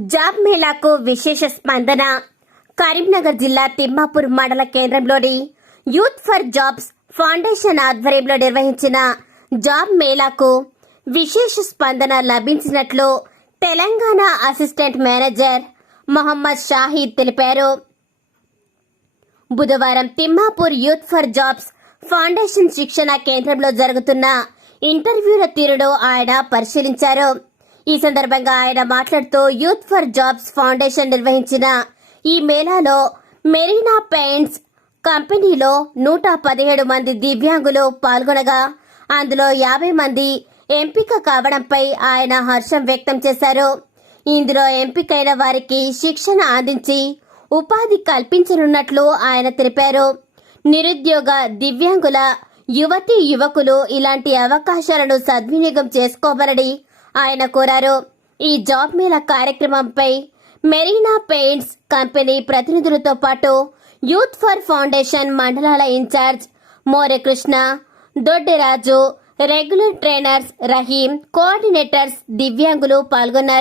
Job మేళాకు విశేష స్పందన. కరీంనగర్ జిల్లా తిమ్మాపూర్ మండల కేంద్రంలోని యూత్ ఫర్ జాబ్స్ ఫౌండేషన్ ఆధ్వర్యంలో నిర్వహించిన జాబ్ మేళాకు విశేష స్పందన లభించినట్లు తెలంగాణ అసిస్టెంట్ మేనేజర్ మొహమ్మద్ షాహీద్ తెలిపారు. బుధవారం Thimmapur youth for jobs foundation శిక్షణ కేంద్రంలో జరుగుతున్న ఇంటర్వ్యూల తీరును ఆయన పరిశీలించారు. ఈ సందర్భంగా ఆయన మాట్లాడుతూ యూత్ ఫర్ జాబ్స్ ఫౌండేషన్ నిర్వహించిన ఈ మేళాలో మెరీనా పెయింట్స్ కంపెనీలో నూట పదిహేడు మంది దివ్యాంగులు పాల్గొనగా అందులో యాభై మంది ఎంపిక కావడంపై ఆయన హర్షం వ్యక్తం చేశారు. ఇందులో ఎంపికైన వారికి శిక్షణ అందించి ఉపాధి కల్పించనున్నట్లు ఆయన తెలిపారు. నిరుద్యోగ దివ్యాంగుల యువతి యువకులు ఇలాంటి అవకాశాలను సద్వినియోగం చేసుకోవాలని ఆయన కోరారు. ఈ జాబ్ మేళ కార్యక్రమంపై మెరీనా పెయింట్స్ కంపెనీ ప్రతినిధులతో పాటు యూత్ ఫర్ ఫౌండేషన్ మండలాల incharge Morakrishna Doddiraju regular trainers Rahim coordinators దివ్యాంగులు పాల్గొన్నారు.